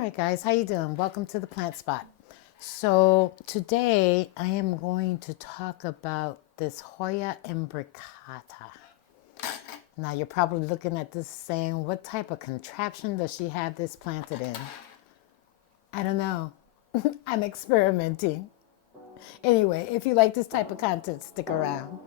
right, guys, how you doing? Welcome to the Plant Spot. So today I am going to talk about this Hoya Imbricata. Now you're probably looking at this saying, what type of contraption does she have this planted in? I don't know. I'm experimenting. Anyway, if you like this type of content, stick around.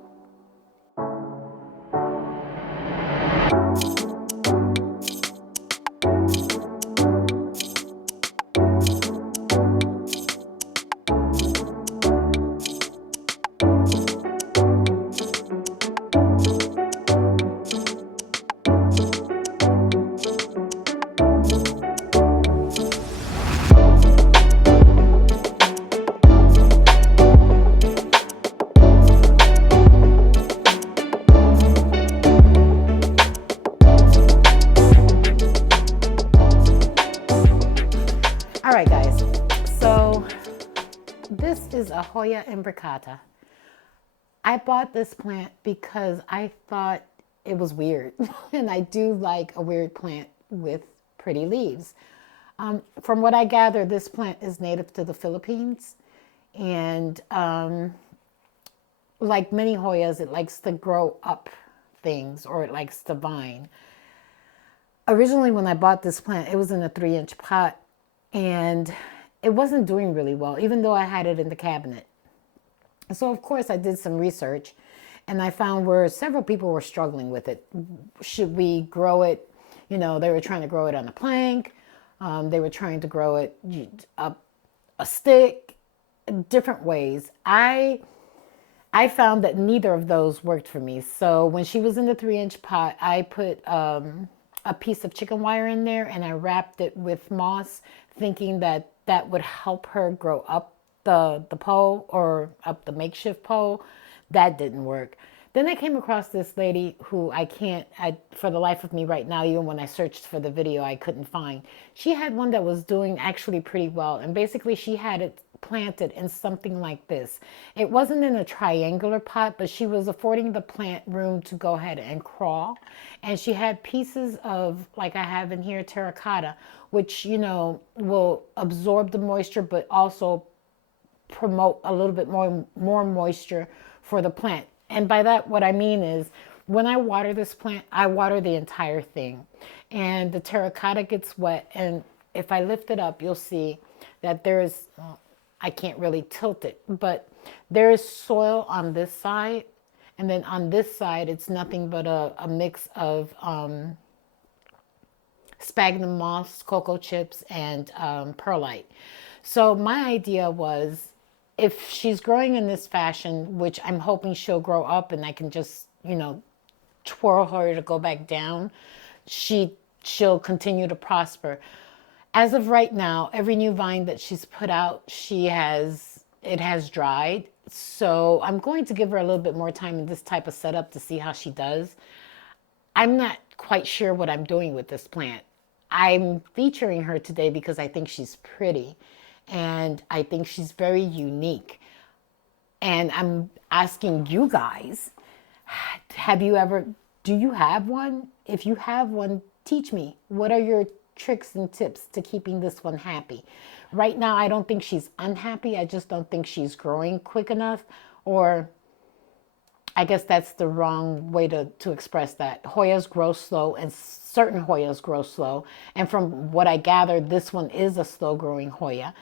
All right, guys. So this is a Hoya Imbricata. I bought this plant because I thought it was weird. And I do like a weird plant with pretty leaves. From what I gather, this plant is native to the Philippines. And like many Hoyas, it likes to grow up things or it likes to vine. Originally, when I bought this plant, it was in a 3-inch pot and it wasn't doing really well, even though I had it in the cabinet. So, of course, I did some research and I found where several people were struggling with it. Should we grow it? You know, they were trying to grow it on a plank. They were trying to grow it up a stick, different ways. I found that neither of those worked for me. So when she was in the 3-inch pot, I put a piece of chicken wire in there and I wrapped it with moss, thinking that that would help her grow up the pole or up the makeshift pole. That didn't work. Then I came across this lady who for the life of me right now, even when I searched for the video, I couldn't find. She had one that was doing actually pretty well. And basically she had it planted in something like this. It wasn't in a triangular pot, but she was affording the plant room to go ahead and crawl. And she had pieces of, like I have in here, terracotta, which, you know, will absorb the moisture, but also promote a little bit more moisture for the plant. And by that, what I mean is when I water this plant, I water the entire thing. And the terracotta gets wet. And if I lift it up, you'll see that there is, I can't really tilt it, but there is soil on this side. And then on this side, it's nothing but a mix of sphagnum moss, cocoa chips, and perlite. So my idea was, if she's growing in this fashion, which I'm hoping she'll grow up and I can just, you know, twirl her to go back down, she'll continue to prosper. As of right now, every new vine that she's put out, it has dried. So I'm going to give her a little bit more time in this type of setup to see how she does. I'm not quite sure what I'm doing with this plant. I'm featuring her today because I think she's pretty and I think she's very unique. And I'm asking you guys, do you have one? If you have one, teach me. What are your tricks and tips to keeping this one happy? Right now, I don't think she's unhappy. I just don't think she's growing quick enough, or I guess that's the wrong way to express that. Hoyas grow slow and certain Hoyas grow slow. And from what I gathered, this one is a slow growing Hoya.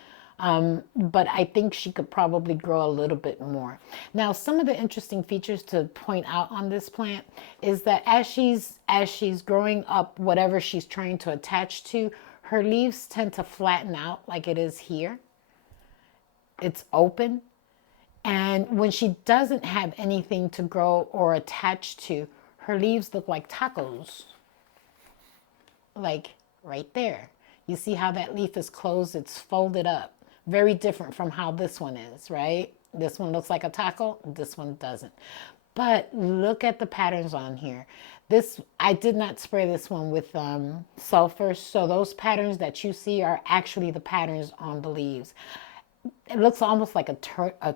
But I think she could probably grow a little bit more. Now, some of the interesting features to point out on this plant is that as she's growing up, whatever she's trying to attach to, her leaves tend to flatten out like it is here. It's open. And when she doesn't have anything to grow or attach to, her leaves look like tacos. Like right there. You see how that leaf is closed? It's folded up. Very different from how this one is, right? This one looks like a taco. This one doesn't. But look at the patterns on here. I did not spray this one with sulfur. So those patterns that you see are actually the patterns on the leaves. It looks almost like a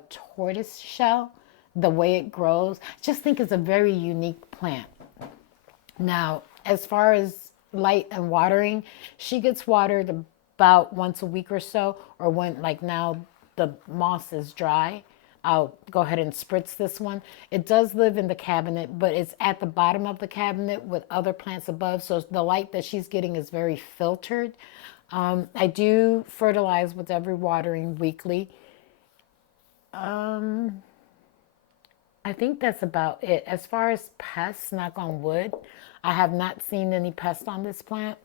tortoise shell, the way it grows. Just think it's a very unique plant. Now, as far as light and watering, she gets watered about once a week or so, or when like now the moss is dry, I'll go ahead and spritz this one. It does live in the cabinet, but it's at the bottom of the cabinet with other plants above. So the light that she's getting is very filtered. I do fertilize with every watering weekly. I think that's about it. As far as pests, knock on wood, I have not seen any pests on this plant.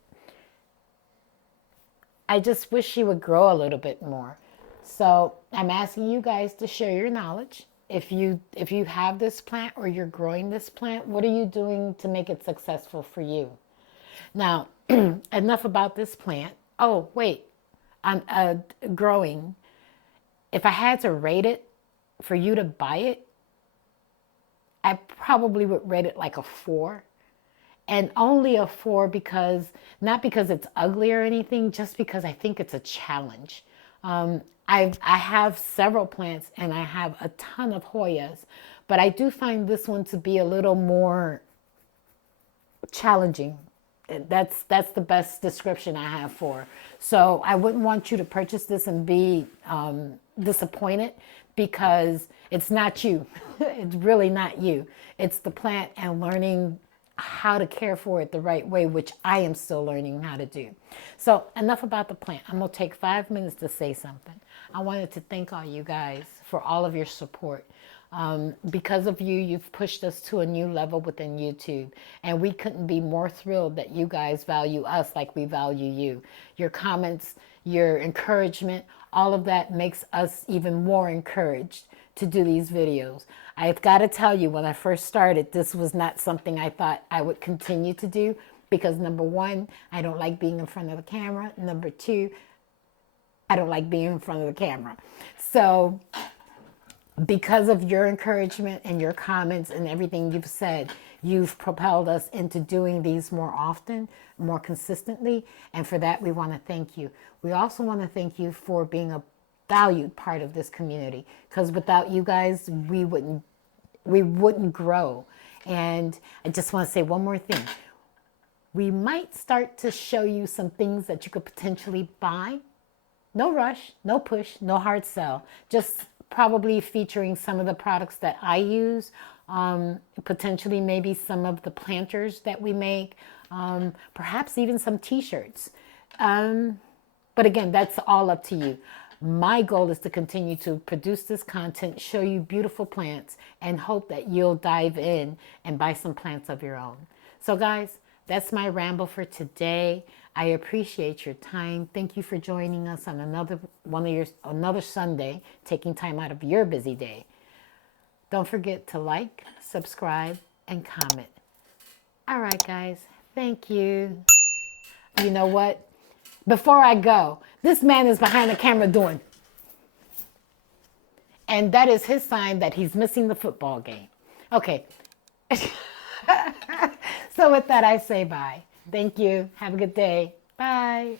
I just wish she would grow a little bit more. So I'm asking you guys to share your knowledge. If you have this plant or you're growing this plant, what are you doing to make it successful for you? Now, enough about this plant. Oh, wait, on growing. If I had to rate it for you to buy it, I probably would rate it like a 4. And only a 4 because, not because it's ugly or anything, just because I think it's a challenge. I have several plants and I have a ton of Hoyas, but I do find this one to be a little more challenging. That's the best description I have for. So I wouldn't want you to purchase this and be disappointed because it's not you. It's really not you. It's the plant and learning how to care for it the right way, which I am still learning how to do. So enough about the plant. I'm going to take 5 minutes to say something. I wanted to thank all you guys for all of your support. Because of you, you've pushed us to a new level within YouTube. And we couldn't be more thrilled that you guys value us like we value you. Your comments, your encouragement, all of that makes us even more encouraged to do these videos. I've got to tell you, when I first started, this was not something I thought I would continue to do because number one, I don't like being in front of the camera. Number two, I don't like being in front of the camera. So because of your encouragement and your comments and everything you've said, you've propelled us into doing these more often, more consistently. And for that, we want to thank you. We also want to thank you for being a valued part of this community, because without you guys, we wouldn't grow. And I just want to say one more thing. We might start to show you some things that you could potentially buy. No rush, no push, no hard sell. Just probably featuring some of the products that I use, potentially maybe some of the planters that we make, perhaps even some t-shirts. But again, that's all up to you. My goal is to continue to produce this content, show you beautiful plants, and hope that you'll dive in and buy some plants of your own. So guys, that's my ramble for today. I appreciate your time. Thank you for joining us on another Sunday, taking time out of your busy day. Don't forget to like, subscribe, and comment. All right, guys. Thank you. You know what? Before I go, this man is behind the camera doing. And that is his sign that he's missing the football game. Okay. So with that, I say bye. Thank you. Have a good day. Bye.